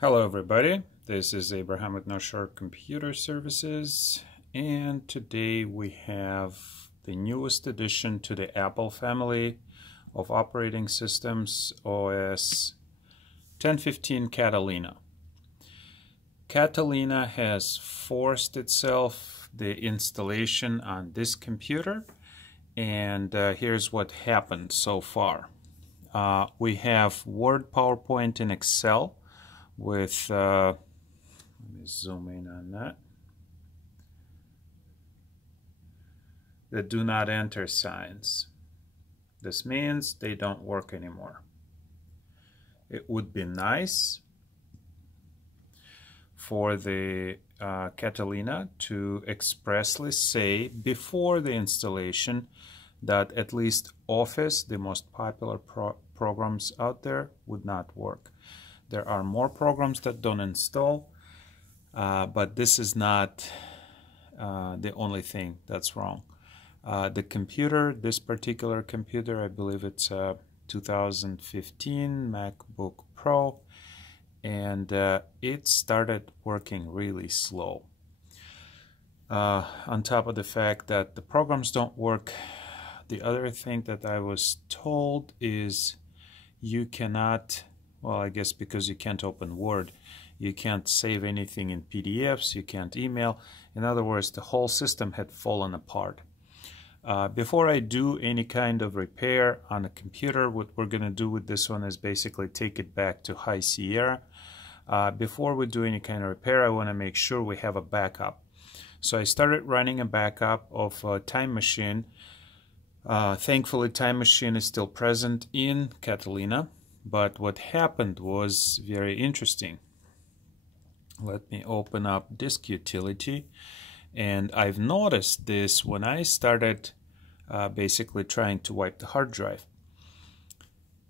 Hello everybody, this is Abraham with North Shore Computer Services, and today we have the newest addition to the Apple family of operating systems, OS 10.15 Catalina. Catalina has forced itself the installation on this computer, and here's what happened so far. We have Word, PowerPoint, and Excel with, let me zoom in on that, the do not enter signs. This means they don't work anymore. It would be nice for the Catalina to expressly say before the installation that at least Office, the most popular programs out there, would not work. There are more programs that don't install, but this is not the only thing that's wrong. The computer, this particular computer, I believe it's a 2015 MacBook Pro, and it started working really slow. On top of the fact that the programs don't work, the other thing that I was told is you cannot, well, I guess because you can't open Word, you can't save anything in PDFs, you can't email. In other words, the whole system had fallen apart. Before I do any kind of repair on a computer, what we're going to do with this one is basically take it back to High Sierra. Before we do any kind of repair, I want to make sure we have a backup. So I started running a backup of Time Machine. Thankfully, Time Machine is still present in Catalina. But what happened was very interesting. Let me open up Disk Utility, and I've noticed this when I started basically trying to wipe the hard drive.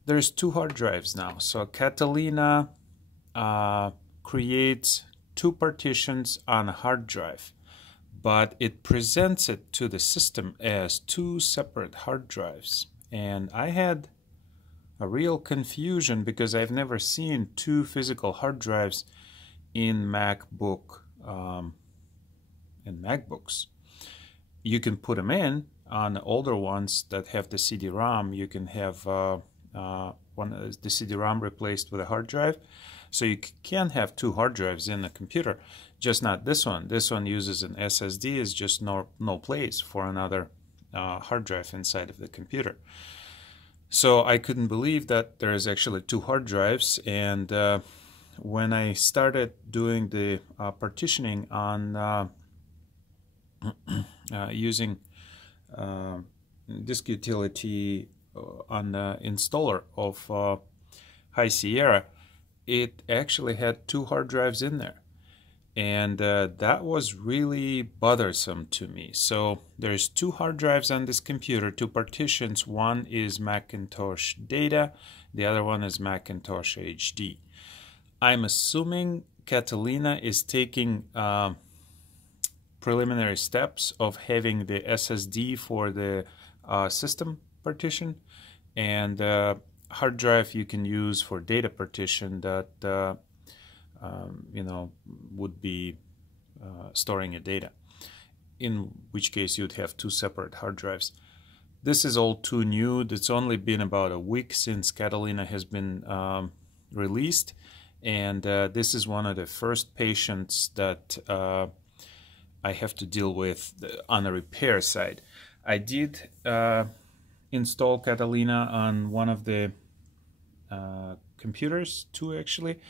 There's two hard drives now, so Catalina creates two partitions on a hard drive, but it presents it to the system as two separate hard drives, and I had a real confusion because I've never seen two physical hard drives in MacBooks. You can put them in on the older ones that have the CD-ROM. You can have the CD-ROM replaced with a hard drive, so you can have two hard drives in a computer, just not this one. This one uses an SSD. It's just no place for another hard drive inside of the computer. So I couldn't believe that there is actually two hard drives, and when I started doing the partitioning on using Disk Utility on the installer of High Sierra, it actually had two hard drives in there. And that was really bothersome to me. So there's two hard drives on this computer, two partitions. One is Macintosh Data, the other one is Macintosh HD. I'm assuming Catalina is taking preliminary steps of having the SSD for the system partition, and hard drive you can use for data partition that would be storing your data, in which case you'd have two separate hard drives. This is all too new. It's only been about a week since Catalina has been released, and this is one of the first patients that I have to deal with on the repair side. I did install Catalina on one of the computers, two actually,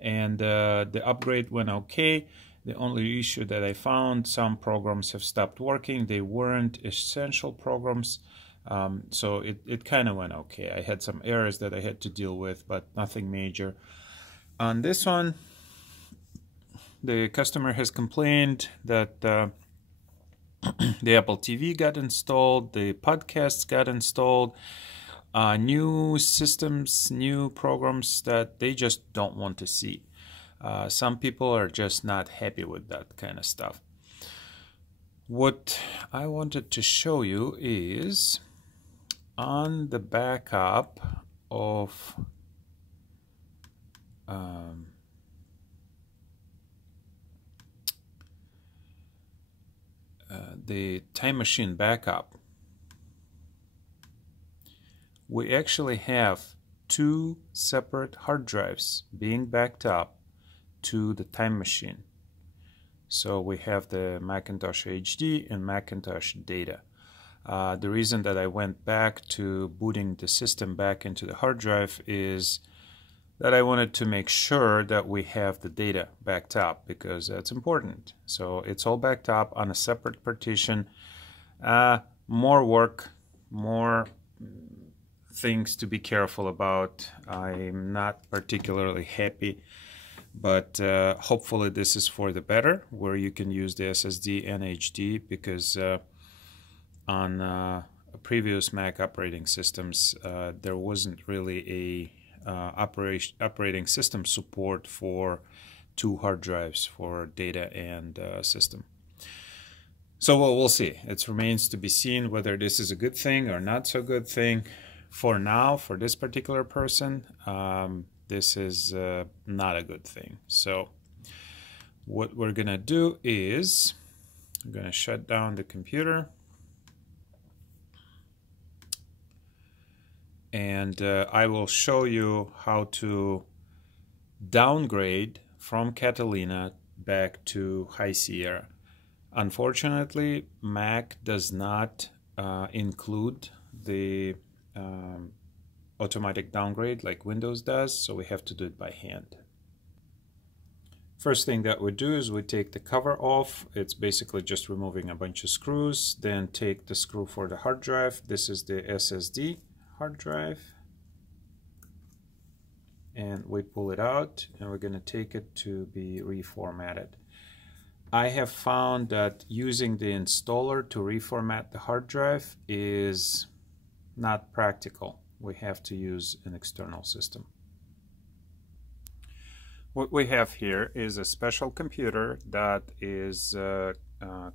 and the upgrade went okay. The only issue that I found, some programs have stopped working. They weren't essential programs, so it kind of went okay. I had some errors that I had to deal with, but nothing major. On this one, the customer has complained that the Apple TV got installed, the podcasts got installed, new systems, new programs that they just don't want to see. Some people are just not happy with that kind of stuff. What I wanted to show you is on the backup of the Time Machine backup, we actually have two separate hard drives being backed up to the Time Machine. So we have the Macintosh HD and Macintosh Data. The reason that I went back to booting the system back into the hard drive is that I wanted to make sure that we have the data backed up, because that's important. So it's all backed up on a separate partition. More work, more things to be careful about. I'm not particularly happy, but hopefully this is for the better, where you can use the SSD and HD, because on previous Mac operating systems there wasn't really a operating system support for two hard drives for data and system. So we'll see. It remains to be seen whether this is a good thing or not so good thing. For now, for this particular person, this is not a good thing. So what we're gonna do is I'm gonna shut down the computer, and I will show you how to downgrade from Catalina back to High Sierra. Unfortunately, Mac does not include the automatic downgrade like Windows does, so we have to do it by hand. First thing that we do is we take the cover off. It's basically just removing a bunch of screws. Then take the screw for the hard drive. This is the SSD hard drive, and we pull it out, and we're going to take it to be reformatted. I have found that using the installer to reformat the hard drive is not practical. We have to use an external system. What we have here is a special computer that is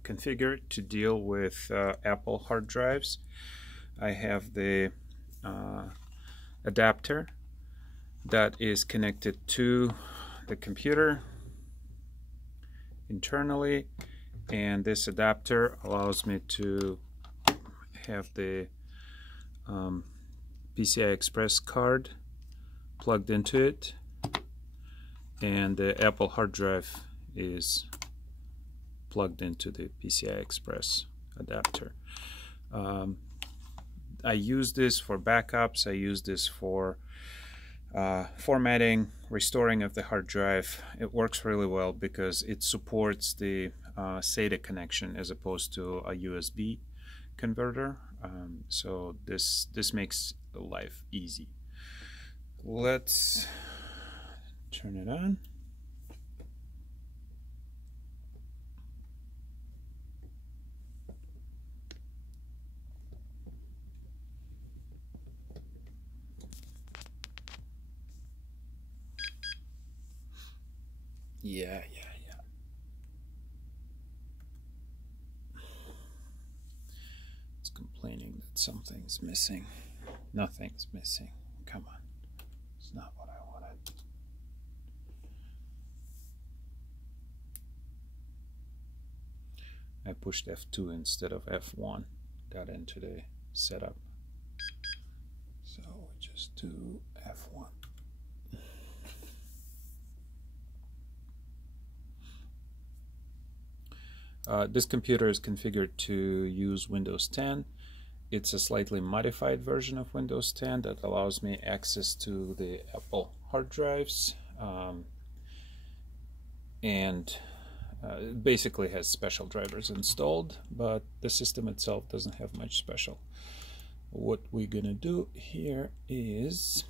configured to deal with Apple hard drives. I have the adapter that is connected to the computer internally, and this adapter allows me to have the PCI Express card plugged into it, and the Apple hard drive is plugged into the PCI Express adapter. I use this for backups. I use this for formatting, restoring of the hard drive. It works really well because it supports the SATA connection as opposed to a USB converter. So this makes life easy. Let's turn it on. Yeah. It's complaining that something's missing. Nothing's missing. Come on. It's not what I wanted. I pushed F2 instead of F1. Got into the setup. So we just do F1. This computer is configured to use Windows 10. It's a slightly modified version of Windows 10 that allows me access to the Apple hard drives, and it basically has special drivers installed, but the system itself doesn't have much special. What we're gonna do here is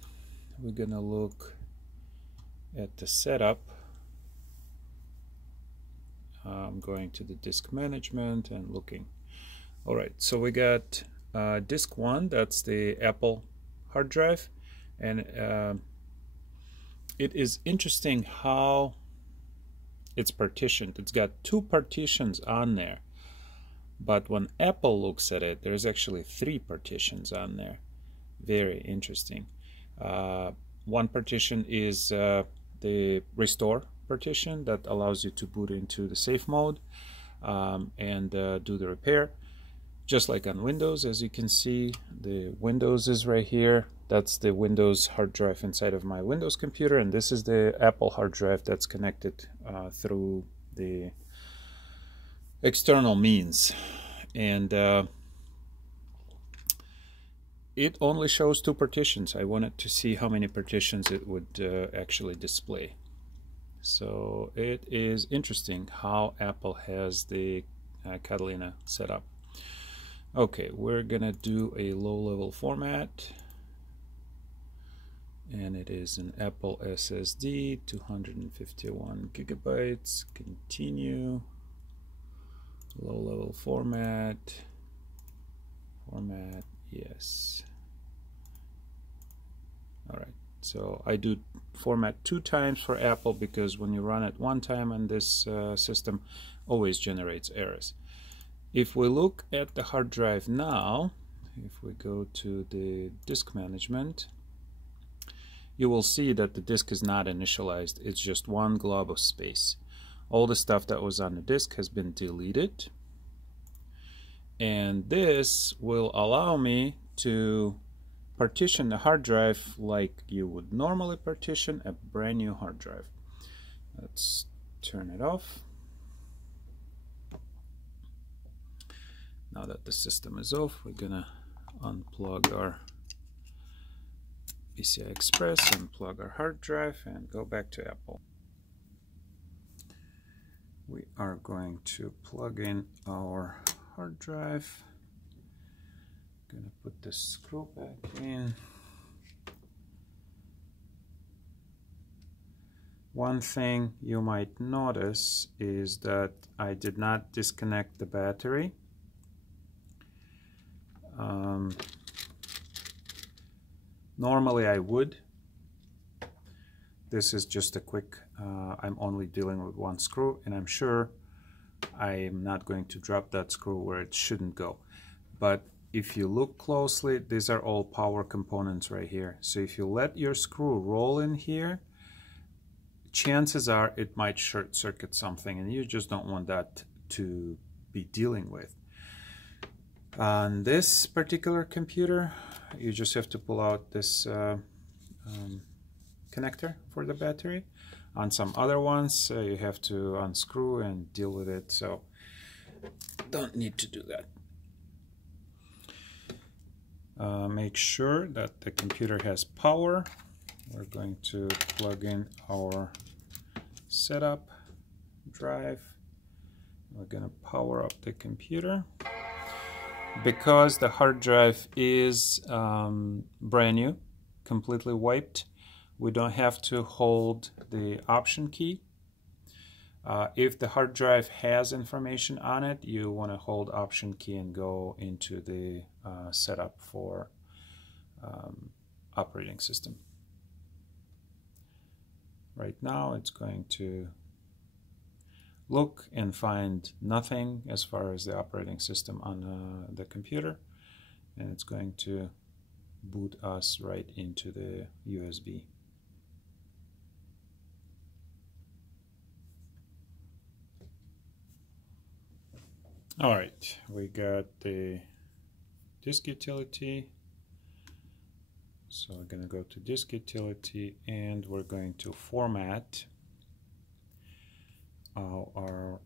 we're gonna look at the setup. I'm going to the disk management and looking. Alright, so we got disk 1, that's the Apple hard drive, and it is interesting how it's partitioned. It's got two partitions on there, but when Apple looks at it, there's actually 3 partitions on there. Very interesting. One partition is the restore partition that allows you to boot into the safe mode. and do the repair. Just like on Windows, as you can see, the Windows is right here. That's the Windows hard drive inside of my Windows computer, and this is the Apple hard drive that's connected through the external means. And it only shows 2 partitions. I wanted to see how many partitions it would actually display. So it is interesting how Apple has the Catalina set up. Okay, we're gonna do a low-level format, and it is an Apple SSD, 251 gigabytes. Continue. Low-level format. Yes. All right. So I do format 2 times for Apple because when you run it 1 time on this system, always generates errors. If we look at the hard drive now, if we go to the disk management, you will see that the disk is not initialized. It's just one glob of space. All the stuff that was on the disk has been deleted. And this will allow me to partition the hard drive like you would normally partition a brand new hard drive. Let's turn it off. Now that the system is off, we're gonna unplug our PCI Express, unplug our hard drive, and go back to Apple. We are going to plug in our hard drive. Gonna put the screw back in. One thing you might notice is that I did not disconnect the battery. Normally I would. This is just a quick, I'm only dealing with 1 screw, and I'm sure I'm not going to drop that screw where it shouldn't go. But if you look closely, these are all power components right here. So if you let your screw roll in here, chances are it might short circuit something, and you just don't want that to be dealing with. On this particular computer, you just have to pull out this connector for the battery. On some other ones, you have to unscrew and deal with it, so don't need to do that. Make sure that the computer has power. We're going to plug in our setup drive. We're going to power up the computer. Because the hard drive is brand new, completely wiped, we don't have to hold the option key. If the hard drive has information on it, you want to hold option key and go into the setup for operating system. Right now it's going to look and find nothing as far as the operating system on the computer, and it's going to boot us right into the USB. Alright, we got the disk utility, so we're going to go to disk utility and we're going to format our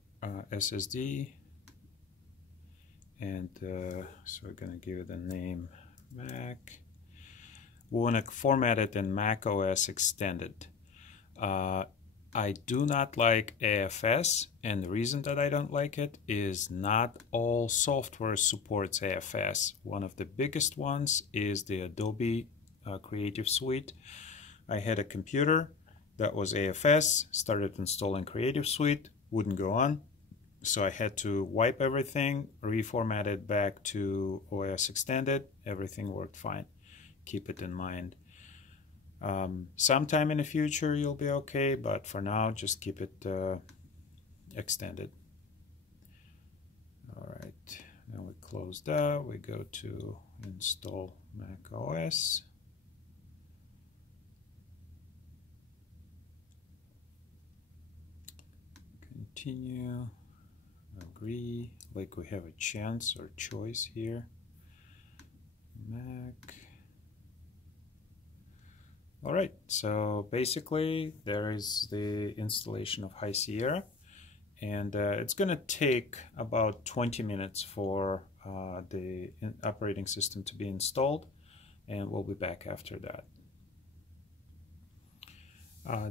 SSD, and so we're going to give it the name Mac. We want to format it in Mac OS Extended. I do not like AFS, and the reason that I don't like it is not all software supports AFS. One of the biggest ones is the Adobe Creative Suite. I had a computer that was AFS, started installing Creative Suite, wouldn't go on, so I had to wipe everything, reformat it back to OS Extended. Everything worked fine. Keep it in mind. Sometime in the future you'll be okay, but for now just keep it extended. Alright, now we close that, we go to install Mac OS. Continue. I'll agree, like we have a chance or choice here. Mac. All right, so basically there is the installation of High Sierra, and it's going to take about 20 minutes for the operating system to be installed, and we'll be back after that.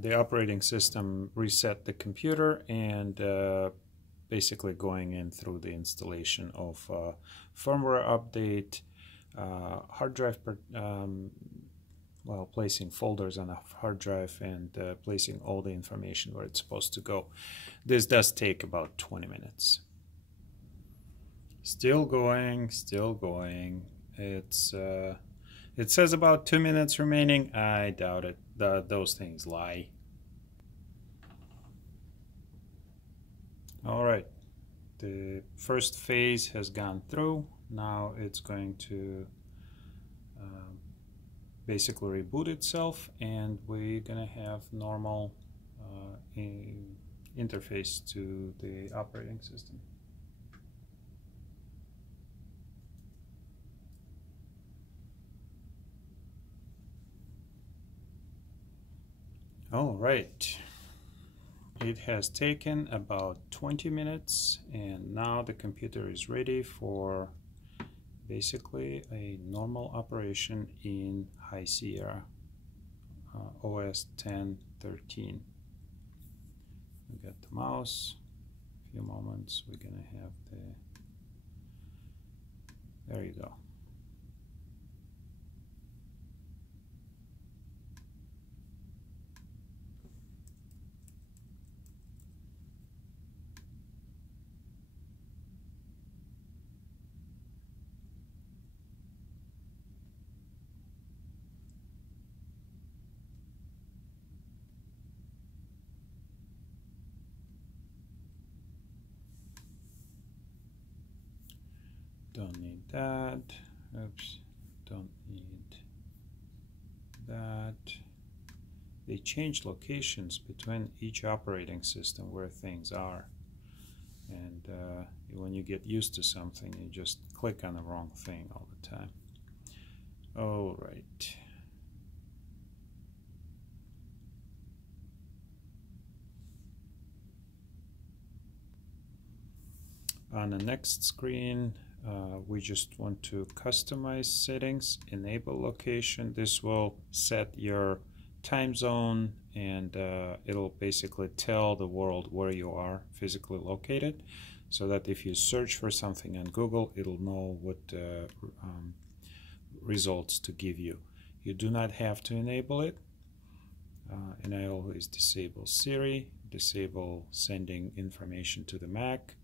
The operating system reset the computer and basically going in through the installation of firmware update, hard drive, placing folders on a hard drive and placing all the information where it's supposed to go. This does take about 20 minutes. Still going, still going. It says about 2 minutes remaining. I doubt it. Those things lie. All right, the first phase has gone through. Now it's going to basically reboot itself, and we're gonna have normal interface to the operating system. All right, it has taken about 20 minutes, and now the computer is ready for basically a normal operation in High Sierra OS 10.13. We got the mouse. A few moments, we're gonna have there you go. Don't need that. Oops, don't need that. They change locations between each operating system where things are. And when you get used to something, you just click on the wrong thing all the time. All right. On the next screen, we just want to customize settings, enable location. This will set your time zone, and it'll basically tell the world where you are physically located, so that if you search for something on Google, it'll know what results to give you. You do not have to enable it, and I always disable Siri, disable sending information to the Mac.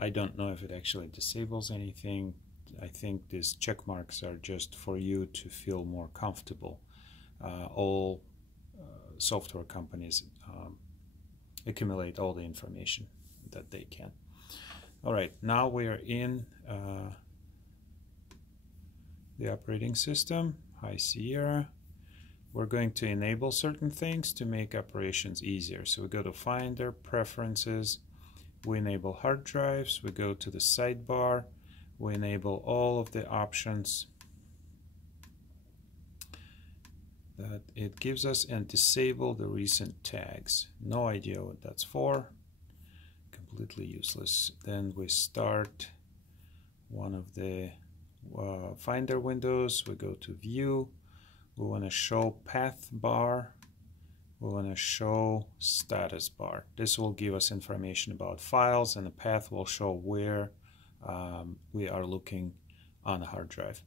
I don't know if it actually disables anything. I think these check marks are just for you to feel more comfortable. All software companies accumulate all the information that they can. All right, now we are in the operating system, High Sierra. We're going to enable certain things to make operations easier. So we go to Finder, Preferences, we enable hard drives, we go to the sidebar, we enable all of the options that it gives us and disable the recent tags. No idea what that's for, completely useless. Then we start one of the Finder windows, we go to View, we want to show Path Bar, we want to show Status Bar. This will give us information about files, and the path will show where we are looking on a hard drive.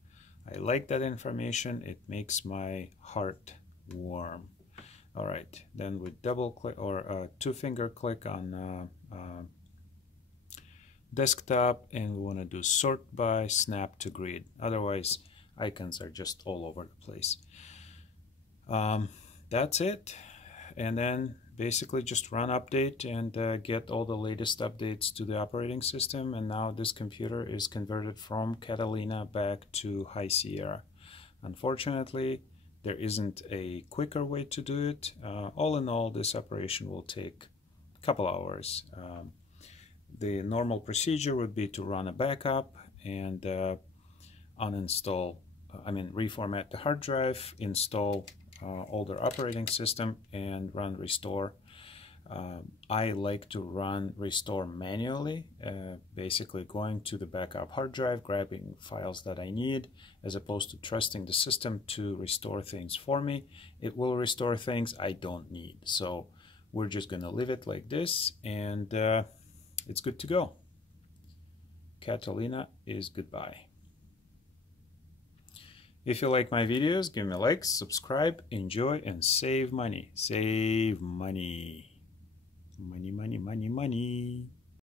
I like that information. It makes my heart warm. All right, then we double click or two-finger click on desktop, and we want to do sort by, snap to grid. Otherwise, icons are just all over the place. That's it. And then basically just run update and get all the latest updates to the operating system. And now this computer is converted from Catalina back to High Sierra. Unfortunately, there isn't a quicker way to do it. All in all, this operation will take a couple hours. the normal procedure would be to run a backup and uninstall, reformat the hard drive, install older operating system, and run restore. I like to run restore manually, basically going to the backup hard drive, grabbing files that I need, as opposed to trusting the system to restore things for me. It will restore things I don't need. So we're just going to leave it like this, and it's good to go. Catalina is goodbye. If you like my videos, give me a like, subscribe, enjoy, and save money. Save money. Money, money, money, money.